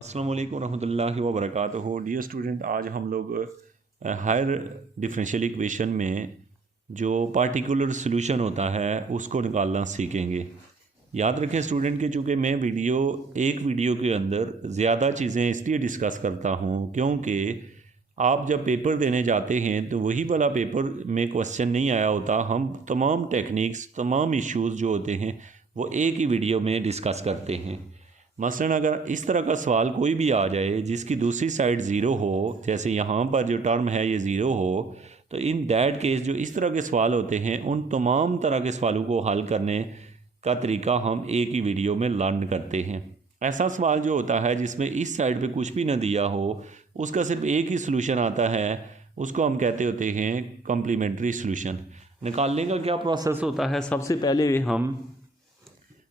अस्सलाम वालेकुम रहमतुल्लाहि व बरकातुहू। डियर स्टूडेंट, आज हम लोग हायर डिफरेंशियल इक्वेशन में जो पार्टिकुलर सॉल्यूशन होता है उसको निकालना सीखेंगे। याद रखें स्टूडेंट कि चूँकि मैं एक वीडियो के अंदर ज़्यादा चीज़ें इसलिए डिस्कस करता हूँ क्योंकि आप जब पेपर देने जाते हैं तो वही वाला पेपर में क्वेश्चन नहीं आया होता। हम तमाम टेक्निक्स, तमाम इश्यूज़ जो होते हैं वो एक ही वीडियो में डिस्कस करते हैं। मसलन अगर इस तरह का सवाल कोई भी आ जाए जिसकी दूसरी साइड ज़ीरो हो, जैसे यहाँ पर जो टर्म है ये ज़ीरो हो, तो इन दैट केस जो इस तरह के सवाल होते हैं उन तमाम तरह के सवालों को हल करने का तरीका हम एक ही वीडियो में लर्न करते हैं। ऐसा सवाल जो होता है जिसमें इस साइड पे कुछ भी ना दिया हो, उसका सिर्फ एक ही सलूशन आता है, उसको हम कहते होते हैं कम्प्लीमेंट्री सलूशन। निकालने का क्या प्रोसेस होता है? सबसे पहले हम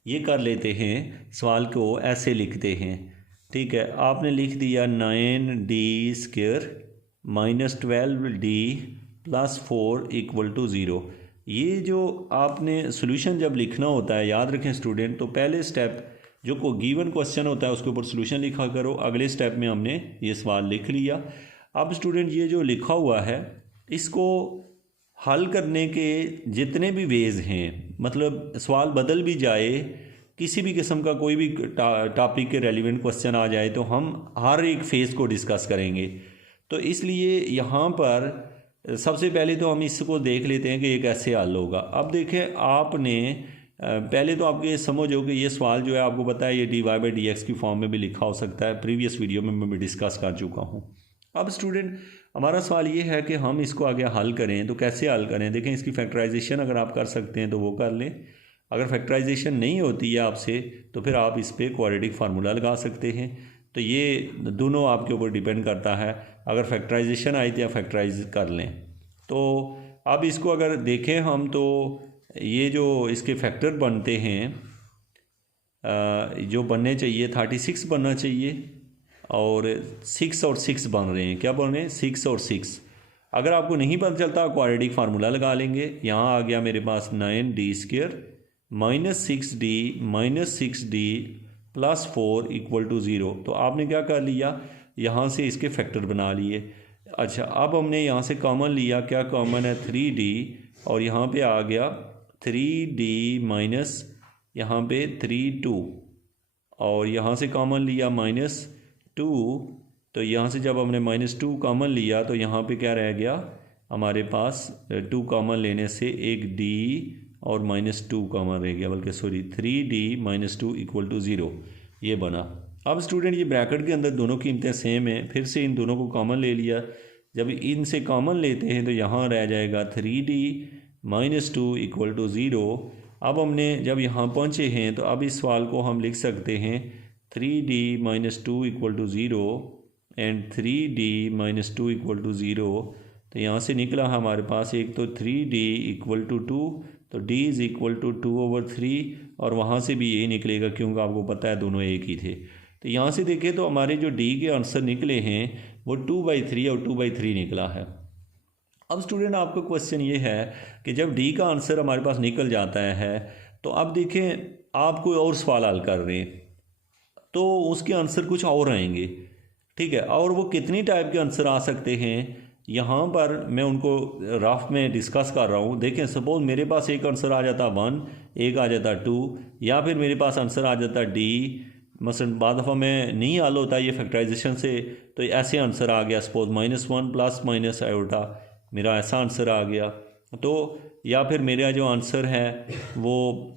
ये कर लेते हैं, सवाल को ऐसे लिखते हैं। ठीक है, आपने लिख दिया 9d² -12d + 4 = 0। ये जो आपने सॉल्यूशन जब लिखना होता है, याद रखें स्टूडेंट, तो पहले स्टेप जो को गिवन क्वेश्चन होता है उसके ऊपर सॉल्यूशन लिखा करो। अगले स्टेप में हमने ये सवाल लिख लिया। अब स्टूडेंट ये जो लिखा हुआ है इसको हल करने के जितने भी वेज़ हैं, मतलब सवाल बदल भी जाए, किसी भी किस्म का कोई भी टॉपिक के रेलिवेंट क्वेश्चन आ जाए तो हम हर एक फेज़ को डिस्कस करेंगे। तो इसलिए यहाँ पर सबसे पहले तो हम इसको देख लेते हैं कि ये कैसे हल होगा। अब देखें, आपने पहले तो आपके समझ हो कि ये सवाल जो है आपको पता है ये dy/dx की फॉर्म में भी लिखा हो सकता है। प्रीवियस वीडियो में मैं डिस्कस कर चुका हूँ। अब स्टूडेंट हमारा सवाल ये है कि हम इसको आगे हल करें, तो कैसे हल करें? देखें, इसकी फैक्टराइजेशन अगर आप कर सकते हैं तो वो कर लें। अगर फैक्टराइजेशन नहीं होती है आपसे तो फिर आप इस पर क्वाड्रेटिक फार्मूला लगा सकते हैं। तो ये दोनों आपके ऊपर डिपेंड करता है। अगर फैक्टराइजेशन आई तो या फैक्टराइज कर लें। तो अब इसको अगर देखें हम, तो ये जो इसके फैक्टर बनते हैं, जो बनने चाहिए 36 बनना चाहिए, और 6 और 6 बन रहे हैं। क्या बन रहे हैं? 6 और 6। अगर आपको नहीं पता चलता क्वाड्रेटिक फार्मूला लगा लेंगे। यहाँ आ गया मेरे पास 9d² -6d -6d + 4 = 0। तो आपने क्या कर लिया, यहाँ से इसके फैक्टर बना लिए। अच्छा, अब हमने यहाँ से कॉमन लिया। क्या कॉमन है? 3d, और यहाँ पे आ गया 3d माइनस यहाँ पे 3 2, और यहाँ से कॉमन लिया -2। तो यहाँ से जब हमने -2 कॉमन लिया तो यहाँ पे क्या रह गया हमारे पास? 2 कॉमन लेने से एक d और -2 कॉमन रह गया, बल्कि सॉरी 3d -2 = 0। ये बना। अब स्टूडेंट ये ब्रैकेट के अंदर दोनों कीमतें सेम हैं, फिर से इन दोनों को कॉमन ले लिया। जब इनसे कॉमन लेते हैं तो यहाँ रह जाएगा 3d -2 = 0। अब हमने जब यहाँ पहुँचे हैं तो अब इस सवाल को हम लिख सकते हैं 3d -2 = 0 एंड 3d -2 = 0। तो यहाँ से निकला हमारे पास एक तो 3d = 2, तो d = 2/3, और वहाँ से भी यही निकलेगा क्योंकि आपको पता है दोनों एक ही थे। तो यहाँ से देखें तो हमारे जो d के आंसर निकले हैं वो 2/3 और 2/3 निकला है। अब स्टूडेंट आपका क्वेश्चन ये है कि जब d का आंसर हमारे पास निकल जाता है तो अब देखें आप कोई और सवाल हल कर रहे हैं तो उसके आंसर कुछ और आएंगे। ठीक है, और वो कितनी टाइप के आंसर आ सकते हैं यहाँ पर मैं उनको रफ में डिस्कस कर रहा हूँ। देखें, सपोज मेरे पास एक आंसर आ जाता 1, एक आ जाता 2, या फिर मेरे पास आंसर आ जाता d। मसलन बाद दफ़ा मैं नहीं हल होता ये फैक्टराइजेशन से, तो ऐसे आंसर आ गया सपोज -1 + -i, मेरा ऐसा आंसर आ गया। तो या फिर मेरा जो आंसर है वो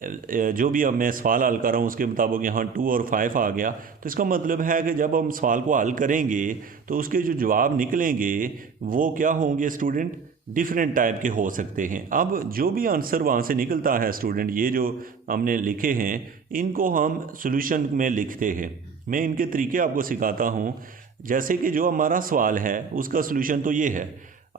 जो भी अब मैं सवाल हल कर रहा हूँ उसके मुताबिक यहाँ 2 और 5 आ गया। तो इसका मतलब है कि जब हम सवाल को हल करेंगे तो उसके जो जवाब निकलेंगे वो क्या होंगे स्टूडेंट? डिफरेंट टाइप के हो सकते हैं। अब जो भी आंसर वहाँ से निकलता है स्टूडेंट, ये जो हमने लिखे हैं इनको हम सॉल्यूशन में लिखते हैं। मैं इनके तरीके आपको सिखाता हूँ। जैसे कि जो हमारा सवाल है उसका सॉल्यूशन तो ये है।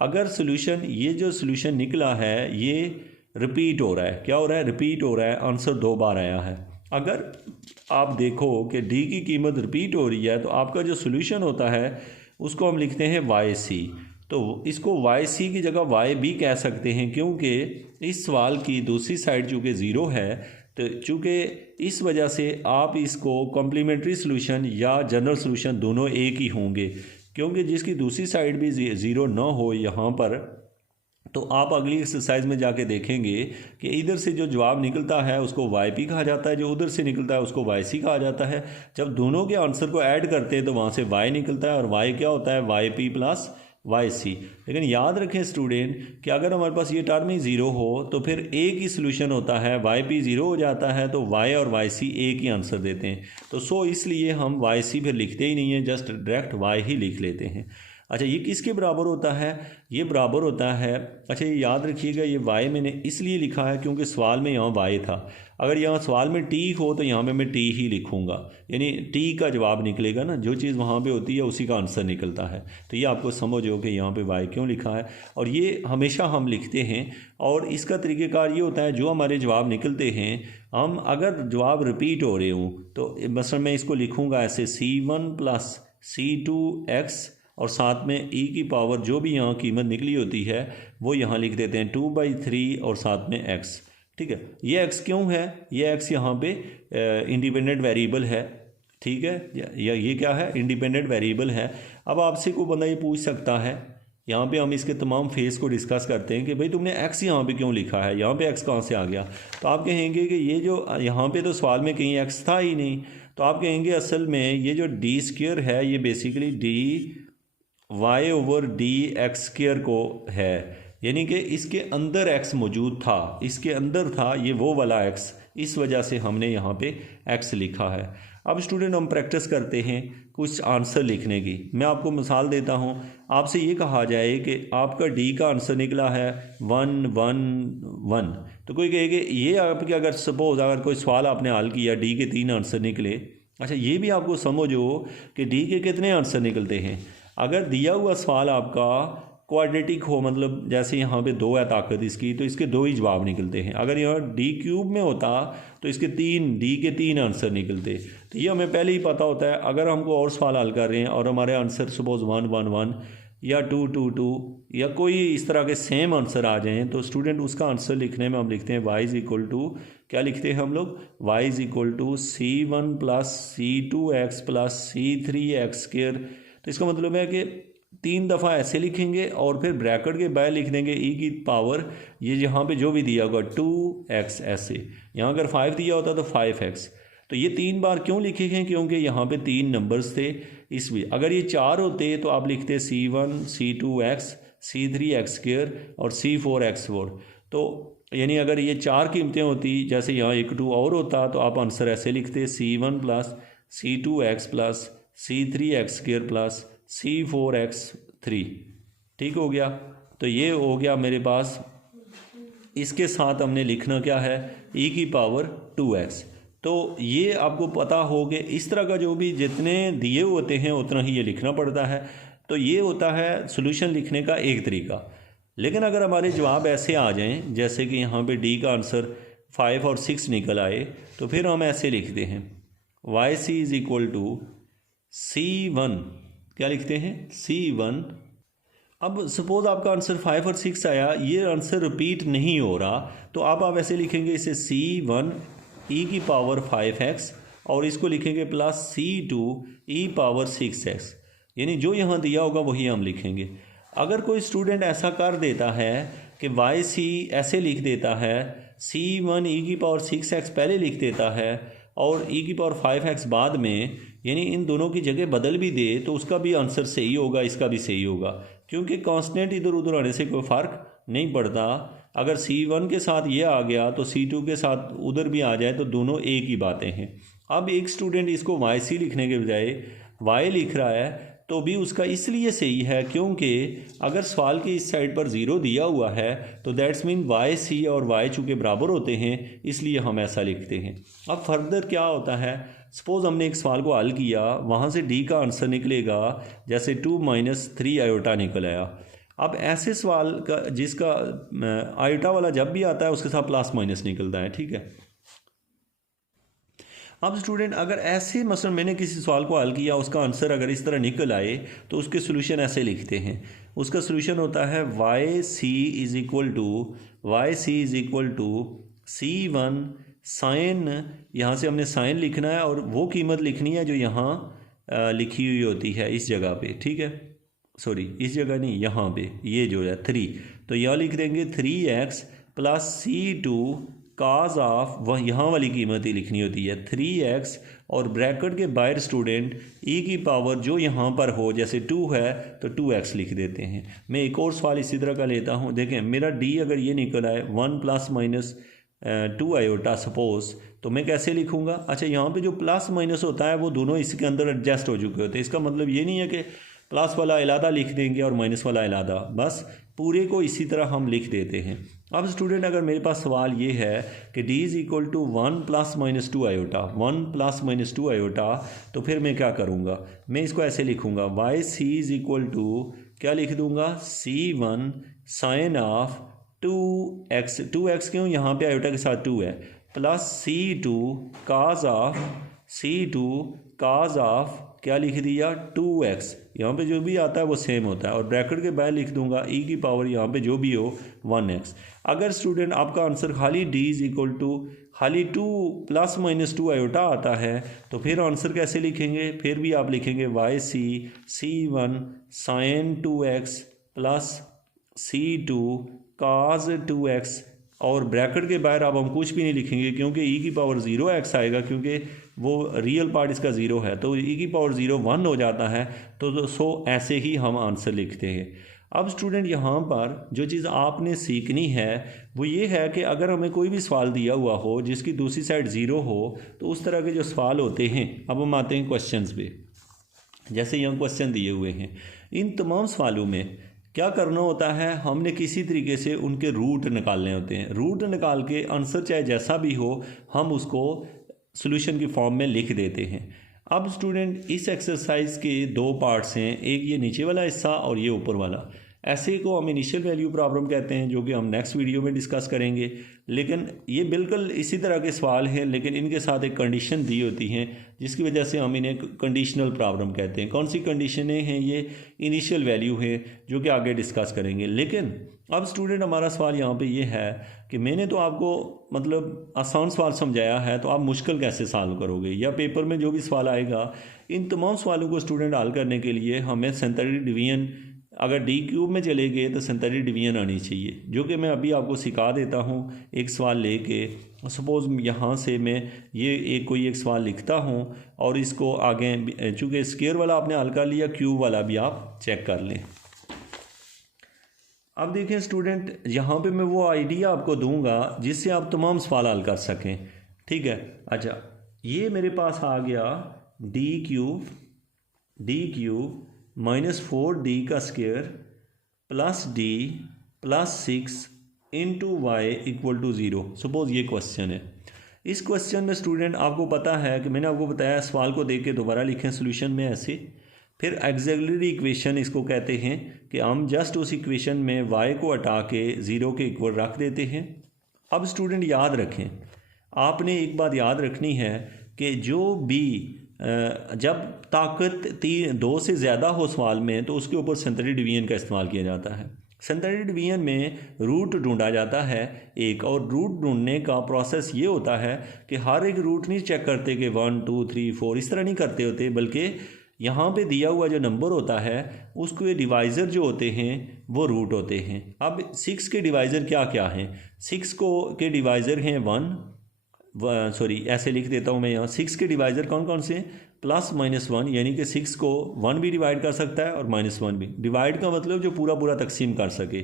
अगर सॉल्यूशन, ये जो सॉल्यूशन निकला है ये रिपीट हो रहा है। क्या हो रहा है? रिपीट हो रहा है। आंसर 2 बार आया है। अगर आप देखो कि d की कीमत रिपीट हो रही है तो आपका जो सॉल्यूशन होता है उसको हम लिखते हैं yc। तो इसको yc की जगह y भी कह सकते हैं क्योंकि इस सवाल की दूसरी साइड चूँकि 0 है तो चूँकि इस वजह से आप इसको कॉम्प्लीमेंट्री सॉल्यूशन या जनरल सॉल्यूशन दोनों एक ही होंगे, क्योंकि जिसकी दूसरी साइड भी ज़ीरो ना हो यहाँ पर, तो आप अगली एक्सरसाइज में जाके देखेंगे कि इधर से जो जवाब निकलता है उसको वाई पी कहा जाता है, जो उधर से निकलता है उसको वाई सी कहा जाता है। जब दोनों के आंसर को ऐड करते हैं तो वहाँ से वाई निकलता है, और वाई क्या होता है, Y P plus Y C. लेकिन याद रखें स्टूडेंट कि अगर हमारे पास ये टर्म ही ज़ीरो हो तो फिर एक ही सोल्यूशन होता है, वाई पी ज़ीरो हो जाता है तो वाई और वाई सी एक ही आंसर देते हैं। तो इसलिए हम वाई सी फिर लिखते ही नहीं हैं, जस्ट डायरेक्ट वाई ही लिख लेते हैं। अच्छा, ये किसके बराबर होता है, ये बराबर होता है, अच्छा ये याद रखिएगा, ये वाई मैंने इसलिए लिखा है क्योंकि सवाल में यहाँ वाई था। अगर यहाँ सवाल में टी हो तो यहाँ पे मैं टी ही लिखूँगा, यानी टी का जवाब निकलेगा ना, जो चीज़ वहाँ पे होती है उसी का आंसर निकलता है। तो ये आपको समझ हो कि यहाँ पे वाई क्यों लिखा है, और ये हमेशा हम लिखते हैं। और इसका तरीक़ेकार ये होता है, जो हमारे जवाब निकलते हैं, हम अगर जवाब रिपीट हो रहे हों तो मसलन मैं इसको लिखूँगा ऐसे C1 प्लस C2x, और साथ में e की पावर जो भी यहाँ कीमत निकली होती है वो यहाँ लिख देते हैं 2/3 और साथ में x। ठीक है, ये x क्यों है, ये x यहाँ पे इंडिपेंडेंट वेरिएबल है। ठीक है, या ये क्या है, इंडिपेंडेंट वेरिएबल है। अब आपसे कोई बंदा ये पूछ सकता है, यहाँ पे हम इसके तमाम फेस को डिस्कस करते हैं कि भाई तुमने x यहाँ पे क्यों लिखा है, यहाँ पे x कहाँ से आ गया। तो आप कहेंगे कि ये जो यहाँ पे तो सवाल में कहीं x था ही नहीं। तो आप कहेंगे असल में ये जो डी स्क्वायर है ये basically D Y over D X square को है, यानी कि इसके अंदर x मौजूद था, इसके अंदर था ये वो वाला x, इस वजह से हमने यहाँ पे x लिखा है। अब स्टूडेंट हम प्रैक्टिस करते हैं कुछ आंसर लिखने की। मैं आपको मिसाल देता हूँ, आपसे ये कहा जाए कि आपका डी का आंसर निकला है 1 1 1, तो कोई कहेगा ये आपके, अगर सपोज अगर कोई सवाल आपने हल किया, डी के 3 आंसर निकले। अच्छा, ये भी आपको समझ हो कि डी के कितने आंसर निकलते हैं। अगर दिया हुआ सवाल आपका क्वाड्रेटिक हो, मतलब जैसे यहाँ पे 2 है ताकत इसकी, तो इसके 2 ही जवाब निकलते हैं। अगर यहाँ डी क्यूब में होता तो इसके डी के 3 आंसर निकलते। तो ये हमें पहले ही पता होता है। अगर हमको और सवाल हल कर रहे हैं और हमारे आंसर सपोज 1 1 1 या 2 2 2 या कोई इस तरह के सेम आंसर आ जाएँ, तो स्टूडेंट उसका आंसर लिखने में हम लिखते हैं y इज इक्वल टू, क्या लिखते हैं हम लोग, y is equal to C1 plus C2x plus C3x square. तो इसका मतलब है कि 3 दफ़ा ऐसे लिखेंगे और फिर ब्रैकेट के बाहर लिख देंगे e की पावर, ये यहाँ पे जो भी दिया होगा 2x, ऐसे यहाँ अगर 5 दिया होता तो 5x। तो ये 3 बार क्यों लिखे हैं, क्योंकि यहाँ पे 3 नंबर्स थे इसलिए। अगर ये 4 होते तो आप लिखते C1 C2x C3x स्क्वायर और C4x4। तो यानी अगर ये 4 कीमतें होती, जैसे यहाँ 1 2 और होता, तो आप आंसर ऐसे लिखते C1 plus C2x plus C3x square plus C4x3। ठीक हो गया। तो ये हो गया मेरे पास। इसके साथ हमने लिखना क्या है, e की पावर 2x। तो ये आपको पता हो कि इस तरह का जो भी जितने दिए होते हैं उतना ही ये लिखना पड़ता है। तो ये होता है सॉल्यूशन लिखने का एक तरीका। लेकिन अगर हमारे जवाब ऐसे आ जाएं, जैसे कि यहाँ पे डी का आंसर 5 और 6 निकल आए, तो फिर हम ऐसे लिखते हैं YC is equal to C1, क्या लिखते हैं C1। अब सपोज आपका आंसर 5 और 6 आया, ये आंसर रिपीट नहीं हो रहा, तो आप ऐसे लिखेंगे इसे C1 e की पावर 5x और इसको लिखेंगे plus C2 e power 6x, यानी जो यहाँ दिया होगा वही हम लिखेंगे। अगर कोई स्टूडेंट ऐसा कर देता है कि YC ऐसे लिख देता है, C1 e की पावर 6x पहले लिख देता है और e की पावर 5x बाद में, यानी इन दोनों की जगह बदल भी दे, तो उसका भी आंसर सही होगा, इसका भी सही होगा, क्योंकि कांस्टेंट इधर उधर आने से कोई फ़र्क नहीं पड़ता। अगर C1 के साथ ये आ गया तो C2 के साथ उधर भी आ जाए, तो दोनों एक ही बातें हैं। अब एक स्टूडेंट इसको YC लिखने के बजाय Y लिख रहा है, तो भी उसका इसलिए सही है क्योंकि अगर सवाल की इस साइड पर 0 दिया हुआ है तो दैट्स मीन YC और Y चूँकि बराबर होते हैं, इसलिए हम ऐसा लिखते हैं। अब फर्दर क्या होता है, सपोज़ हमने एक सवाल को हल किया, वहाँ से D का आंसर निकलेगा जैसे 2 - 3 आयोटा निकल आया। अब ऐसे सवाल का जिसका आयोटा वाला जब भी आता है उसके साथ प्लस माइनस निकलता है, ठीक है। अब स्टूडेंट अगर ऐसे मसलन मैंने किसी सवाल को हल किया, उसका आंसर अगर इस तरह निकल आए, तो उसके सोल्यूशन ऐसे लिखते हैं। उसका सोल्यूशन होता है YC is equal to C1 sine, यहाँ से हमने साइन लिखना है और वो कीमत लिखनी है जो यहाँ लिखी हुई होती है इस जगह पे, ठीक है, सॉरी इस जगह नहीं, यहाँ पे ये जो है 3, तो यहाँ लिख देंगे 3x plus C2 cause of, वह यहाँ वाली कीमत ही लिखनी होती है 3x, और ब्रैकेट के बाहर स्टूडेंट e की पावर जो यहाँ पर हो, जैसे 2 है तो 2x लिख देते हैं। मैं एक और सवाल इसी तरह का लेता हूँ। देखें मेरा d अगर ये निकल आए 1 प्लस माइनस 2 आयोटा सपोज, तो मैं कैसे लिखूँगा? अच्छा, यहाँ पे जो प्लस माइनस होता है वो दोनों इसके अंदर एडजस्ट हो चुके होते हैं। इसका मतलब ये नहीं है कि प्लस वाला अलहदा लिख देंगे और माइनस वाला अलहदा, बस पूरे को इसी तरह हम लिख देते हैं। अब स्टूडेंट अगर मेरे पास सवाल ये है कि d is equal to 1 plus minus 2 iota, 1 plus minus 2 iota, तो फिर मैं क्या करूँगा? मैं इसको ऐसे लिखूँगा yc इज़ इक्वल टू क्या लिख दूँगा? c1 sign of 2x, 2x क्यों? यहाँ पे आयोटा के साथ 2 है, plus c2 cause of, c2 cause of क्या लिख दिया? 2x, यहाँ पे जो भी आता है वो सेम होता है, और ब्रैकेट के बाहर लिख दूंगा e की पावर यहाँ पे जो भी हो 1x। अगर स्टूडेंट आपका आंसर खाली d इज इक्वल टू खाली 2 प्लस माइनस 2 आयोटा आता है, तो फिर आंसर कैसे लिखेंगे? फिर भी आप लिखेंगे yc c1 sign 2x plus c2 काज 2x, और ब्रैकेट के बाहर अब हम कुछ भी नहीं लिखेंगे क्योंकि e की पावर 0x आएगा, क्योंकि वो रियल पार्ट इसका 0 है, तो e की पावर 0 1 हो जाता है, तो सो ऐसे ही हम आंसर लिखते हैं। अब स्टूडेंट यहाँ पर जो चीज़ आपने सीखनी है वो ये है कि अगर हमें कोई भी सवाल दिया हुआ हो जिसकी दूसरी साइड 0 हो, तो उस तरह के जो सवाल होते हैं, अब हम आते हैं क्वेश्चंस पे। जैसे यहाँ क्वेश्चन दिए हुए हैं, इन तमाम सवालों में क्या करना होता है? हमने किसी तरीके से उनके रूट निकालने होते हैं। रूट निकाल के आंसर चाहे जैसा भी हो हम उसको सॉल्यूशन की फॉर्म में लिख देते हैं। अब स्टूडेंट इस एक्सरसाइज के 2 पार्ट्स हैं, एक ये नीचे वाला हिस्सा और ये ऊपर वाला। ऐसे को हम इनिशियल वैल्यू प्रॉब्लम कहते हैं, जो कि हम नेक्स्ट वीडियो में डिस्कस करेंगे। लेकिन ये बिल्कुल इसी तरह के सवाल हैं, लेकिन इनके साथ एक कंडीशन दी होती हैं, जिसकी वजह से हम इन्हें कंडीशनल प्रॉब्लम कहते हैं। कौन सी कंडीशनें हैं? ये इनिशियल वैल्यू है, जो कि आगे डिस्कस करेंगे। लेकिन अब स्टूडेंट हमारा सवाल यहाँ पे ये है कि मैंने तो आपको मतलब आसान सवाल समझाया है, तो आप मुश्किल कैसे सॉल्व करोगे? या पेपर में जो भी सवाल आएगा, इन तमाम सवालों को स्टूडेंट हल करने के लिए हमें सिंथेटिक डिवीजन, अगर डी क्यूब में चले गए तो सिंथेटिक डिवीजन आनी चाहिए, जो कि मैं अभी आपको सिखा देता हूँ। एक सवाल लेके सपोज़ यहाँ से मैं ये कोई एक सवाल लिखता हूँ और इसको आगे, चूँकि स्क्वायर वाला आपने हल कर लिया, क्यूब वाला भी आप चेक कर लें। अब देखें स्टूडेंट, यहाँ पे मैं वो आइडिया आपको दूंगा जिससे आप तमाम सवाल हल कर सकें, ठीक है। अच्छा, ये मेरे पास आ गया डी क्यूब माइनस 4d का square plus d plus 6 into Y equal to 0। Suppose ये क्वेश्चन है। इस क्वेश्चन में स्टूडेंट आपको पता है कि मैंने आपको बताया सवाल को देख के दोबारा लिखें सोल्यूशन में ऐसे। फिर एक्सिलरी इक्वेशन इसको कहते हैं कि हम जस्ट उस इक्वेशन में y को हटा के 0 के इक्वल रख देते हैं। अब स्टूडेंट याद रखें, आपने एक बात याद रखनी है कि जो भी जब ताकत 2 से ज़्यादा हो सवाल में, तो उसके ऊपर सिंथेटिक डिवीजन का इस्तेमाल किया जाता है। सिंथेटिक डिवीजन में रूट ढूंढा जाता है एक, और रूट ढूंढने का प्रोसेस ये होता है कि हर एक रूट नहीं चेक करते कि 1 2 3 4 इस तरह नहीं करते होते, बल्कि यहाँ पे दिया हुआ जो नंबर होता है उसके डिवाइज़र जो होते हैं वो रूट होते हैं। अब 6 के डिवाइज़र क्या क्या हैं? 6 के डिवाइज़र हैं 1, ऐसे लिख देता हूँ मैं यहाँ। 6 के डिवाइज़र कौन कौन से हैं? प्लस माइनस 1, यानी कि 6 को 1 भी डिवाइड कर सकता है और माइनस 1 भी। डिवाइड का मतलब जो पूरा तकसीम कर सके।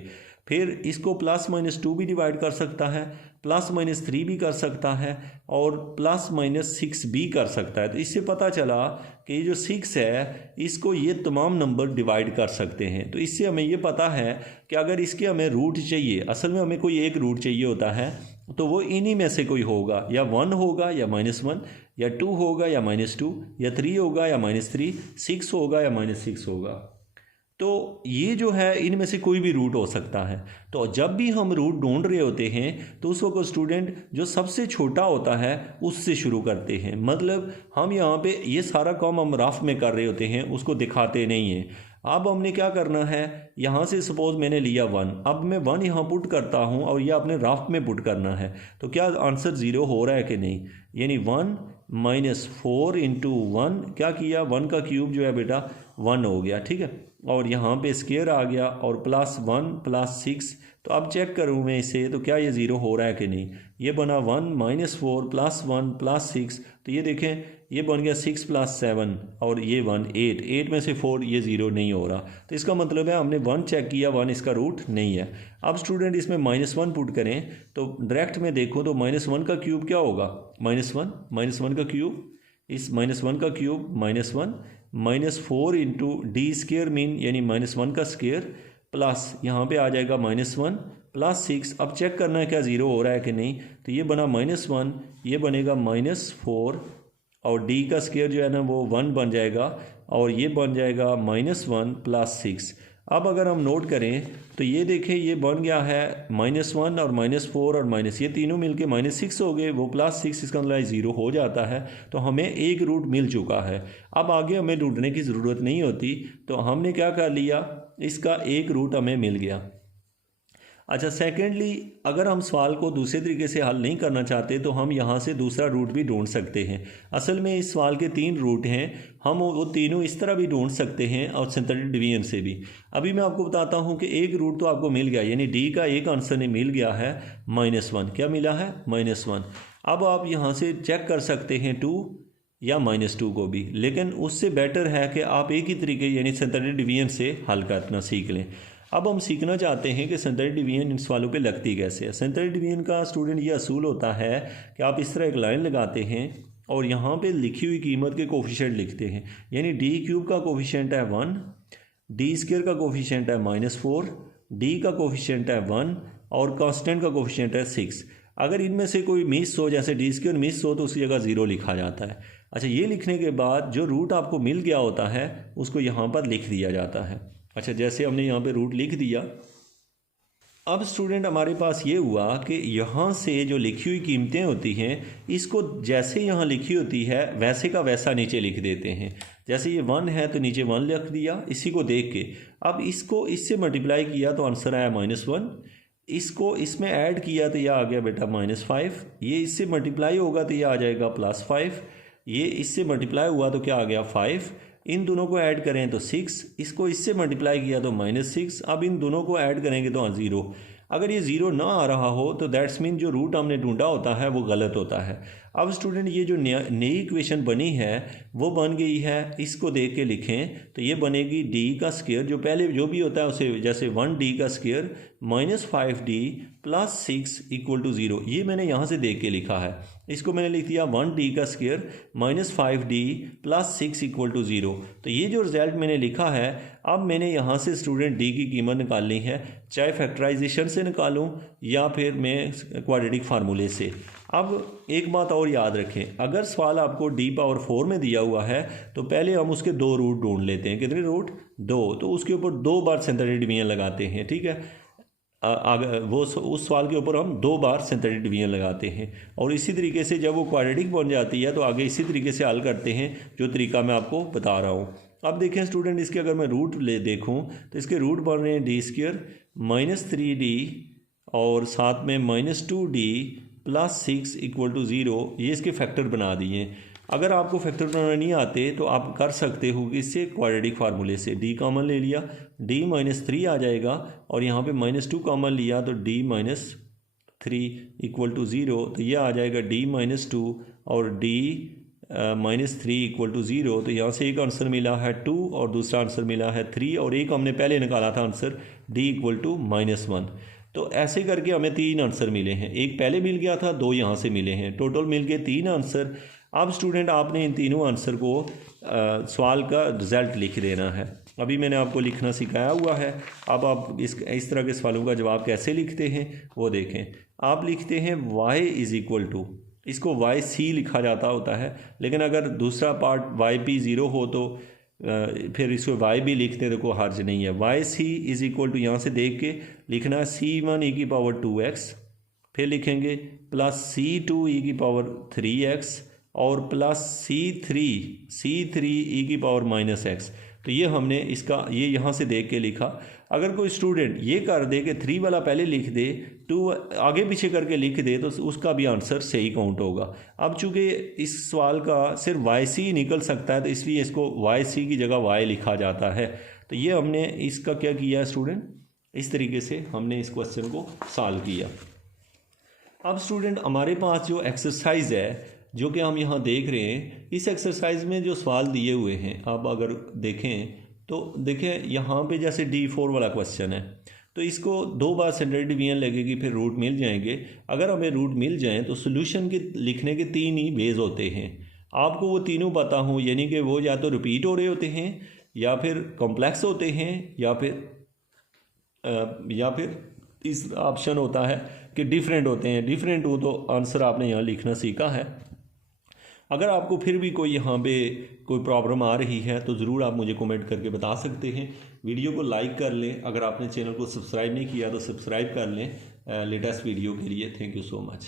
फिर इसको प्लस माइनस 2 भी डिवाइड कर सकता है, प्लस माइनस 3 भी कर सकता है, और प्लस माइनस 6 भी कर सकता है। तो इससे पता चला कि ये जो 6 है इसको ये तमाम नंबर डिवाइड कर सकते हैं। तो इससे हमें ये पता है कि अगर इसके हमें रूट चाहिए, असल में हमें कोई एक रूट चाहिए होता है, तो वो इन्हीं में से कोई होगा, या 1 होगा या -1, या 2 होगा या -2, या 3 होगा या -3, 6 होगा या -6 होगा। तो ये जो है इनमें से कोई भी रूट हो सकता है। तो जब भी हम रूट ढूंढ रहे होते हैं तो उस वक्त स्टूडेंट जो सबसे छोटा होता है उससे शुरू करते हैं। मतलब हम यहाँ पे ये सारा काम हम रफ में कर रहे होते हैं, उसको दिखाते नहीं हैं। अब हमने क्या करना है, यहाँ से सपोज मैंने लिया 1, अब मैं 1 यहाँ पुट करता हूँ और ये आपने रफ में पुट करना है, तो क्या आंसर 0 हो रहा है कि नहीं, यानी 1 माइनस 4 इंटू 1 क्या किया, 1 का क्यूब जो है बेटा 1 हो गया, ठीक है, और यहाँ पे स्क्वायर आ गया और प्लस 1 प्लस 6, तो अब चेक करूँ मैं इसे तो क्या ये 0 हो रहा है कि नहीं, ये बना 1 माइनस 4 प्लस 1 प्लस 6, तो ये देखें ये बन गया 6 प्लस 7 और ये 1 8 में से 4, ये 0 नहीं हो रहा, तो इसका मतलब है हमने 1 चेक किया, 1 इसका रूट नहीं है। अब स्टूडेंट इसमें -1 पुट करें तो डायरेक्ट में देखो तो -1 का क्यूब क्या होगा, -1 का क्यूब, इस -1 का cube -1 -4 into D square mean यानी -1 का स्क्र प्लस यहाँ पे आ जाएगा -1 प्लस 6, अब चेक करना है क्या 0 हो रहा है कि नहीं, तो ये बना -1, ये बनेगा -4 और डी का स्क्वायर जो है ना वो 1 बन जाएगा और ये बन जाएगा -1 प्लस 6। अब अगर हम नोट करें तो ये देखें ये बन गया है -1 और -4 और माइनस, ये तीनों मिलके -6 हो गए, वो +6 इसका मतलब 0 हो जाता है, तो हमें एक रूट मिल चुका है। अब आगे हमें ढूंढने की ज़रूरत नहीं होती, तो हमने क्या कर लिया, इसका एक रूट हमें मिल गया। अच्छा, सेकेंडली अगर हम सवाल को दूसरे तरीके से हल नहीं करना चाहते तो हम यहाँ से दूसरा रूट भी ढूंढ सकते हैं। असल में इस सवाल के 3 रूट हैं, हम वो तीनों इस तरह भी ढूंढ सकते हैं और सिंथेटिक डिवीजन से भी। अभी मैं आपको बताता हूँ कि एक रूट तो आपको मिल गया, यानी डी का एक आंसर ने मिल गया है -1, क्या मिला है -1। अब आप यहाँ से चेक कर सकते हैं 2 या -2 को भी, लेकिन उससे बेटर है कि आप एक ही तरीके यानी सिंथेटिक डिवीजन से हल करना सीख लें। अब हम सीखना चाहते हैं कि सिंथेटिक डिवीजन इन सवालों पे लगती कैसे है। सिंथेटिक डिवीजन का स्टूडेंट ये असूल होता है कि आप इस तरह एक लाइन लगाते हैं और यहाँ पे लिखी हुई कीमत के कोफिशिएंट लिखते हैं, यानी डी क्यूब का कोफिशिएंट है 1, डी स्क्वायर का कोफिशिएंट है -4, डी का कोफिशिएंट है 1 और कांस्टेंट का कोफिशिएंट है 6। अगर इनमें से कोई मिस हो, जैसे डी स्क्वायर मिस हो, तो उसकी जगह 0 लिखा जाता है। अच्छा, ये लिखने के बाद जो रूट आपको मिल गया होता है उसको यहाँ पर लिख दिया जाता है। अच्छा, जैसे हमने यहाँ पे रूट लिख दिया, अब स्टूडेंट हमारे पास ये हुआ कि यहाँ से जो लिखी हुई कीमतें होती हैं इसको जैसे यहाँ लिखी होती है वैसे का वैसा नीचे लिख देते हैं। जैसे ये 1 है तो नीचे 1 लिख दिया इसी को देख के। अब इसको इससे मल्टीप्लाई किया तो आंसर आया -1, इसको इसमें ऐड किया तो यह आ गया बेटा -5, ये इससे मल्टीप्लाई होगा तो यह आ जाएगा +5, ये इससे मल्टीप्लाई हुआ तो क्या आ गया 5, इन दोनों को ऐड करें तो 6, इसको इससे मल्टीप्लाई किया तो -6, अब इन दोनों को ऐड करेंगे तो 0। अगर ये 0 ना आ रहा हो तो दैट्स मीन जो रूट हमने ढूंढा होता है वो गलत होता है। अब स्टूडेंट ये जो नई इक्वेशन बनी है वो बन गई है, इसको देख के लिखें तो ये बनेगी डी का स्क्वायर, जो पहले जो भी होता है उसे जैसे 1d का स्क्वायर -5d प्लस 6 = 0, ये मैंने यहाँ से देख के लिखा है। इसको मैंने लिख दिया 1d का स्क्वायर -5d प्लस 6 = 0। तो ये जो रिजल्ट मैंने लिखा है, अब मैंने यहाँ से स्टूडेंट डी की कीमत निकालनी है, चाहे फैक्टराइजेशन से निकालूं या फिर मैं क्वाड्रेटिक फार्मूले से। अब एक बात और याद रखें, अगर सवाल आपको d⁴ में दिया हुआ है तो पहले हम उसके 2 रूट ढूंढ लेते हैं। कितने रूट? 2, तो उसके ऊपर 2 बार सिंथेटिक डिवीजन लगाते हैं, ठीक है। वो उस सवाल के ऊपर हम 2 बार सिंथेटिक डिवीजन लगाते हैं और इसी तरीके से जब वो क्वाड्रेटिक बन जाती है तो आगे इसी तरीके से हल करते हैं जो तरीका मैं आपको बता रहा हूँ। अब देखें स्टूडेंट, इसके अगर मैं रूट देखूँ तो इसके रूट बन रहे हैं d² -3d और साथ में -2d प्लस 6 = 0, ये इसके फैक्टर बना दिए। अगर आपको फैक्टर बनाना नहीं आते तो आप कर सकते हो कि इससे क्वाड्रेटिक फार्मूले से d कॉमन ले लिया, d -3 आ जाएगा और यहाँ पे -2 कॉमन लिया तो d -3 = 0, तो यह आ जाएगा d -2 और d -3 = 0। तो यहाँ से एक आंसर मिला है 2 और दूसरा आंसर मिला है 3 और एक हमने पहले निकाला था आंसर d = -1। तो ऐसे करके हमें 3 आंसर मिले हैं, एक पहले मिल गया था, 2 यहाँ से मिले हैं, टोटल मिल के 3 आंसर। अब स्टूडेंट आपने इन तीनों आंसर को सवाल का रिज़ल्ट लिख देना है। अभी मैंने आपको लिखना सिखाया हुआ है, अब आप इस तरह के सवालों का जवाब कैसे लिखते हैं वो देखें। आप लिखते हैं y = इसको yc लिखा जाता होता है, लेकिन अगर दूसरा पार्ट yp 0 हो तो फिर इसको y भी लिखते हैं तो कोई हर्ज नहीं है। yc = यहाँ से देख के लिखना है c1 e⁻²x, फिर लिखेंगे प्लस c2 e⁻3x और प्लस C3 ई की पावर माइनस एक्स। तो ये हमने इसका ये यहाँ से देख के लिखा। अगर कोई स्टूडेंट ये कर दे कि 3 वाला पहले लिख दे, 2 आगे पीछे करके लिख दे, तो उसका भी आंसर सही काउंट होगा। अब चूँकि इस सवाल का सिर्फ YC निकल सकता है, तो इसलिए इसको YC की जगह Y लिखा जाता है। तो ये हमने इसका क्या किया स्टूडेंट, इस तरीके से हमने इस क्वेश्चन को सॉल्व किया। अब स्टूडेंट हमारे पास जो एक्सरसाइज है जो कि हम यहाँ देख रहे हैं, इस एक्सरसाइज में जो सवाल दिए हुए हैं, अब अगर देखें तो देखें यहाँ पे जैसे D4 वाला क्वेश्चन है, तो इसको 2 बार स्टैंडर्ड डिवीजन लगेगी, फिर रूट मिल जाएंगे। अगर हमें रूट मिल जाएँ तो सोल्यूशन के लिखने के 3 ही बेस होते हैं। आपको वो तीनों पता हों, यानी कि वो या तो रिपीट हो रहे होते हैं, या फिर कॉम्प्लेक्स होते हैं, या फिर तीसरा ऑप्शन होता है कि डिफरेंट होते हैं। डिफरेंट हो तो आंसर आपने यहाँ लिखना सीखा है। अगर आपको फिर भी कोई यहाँ पे कोई प्रॉब्लम आ रही है तो ज़रूर आप मुझे कमेंट करके बता सकते हैं। वीडियो को लाइक कर लें, अगर आपने चैनल को सब्सक्राइब नहीं किया तो सब्सक्राइब कर लें लेटेस्ट वीडियो के लिए। Thank you so much.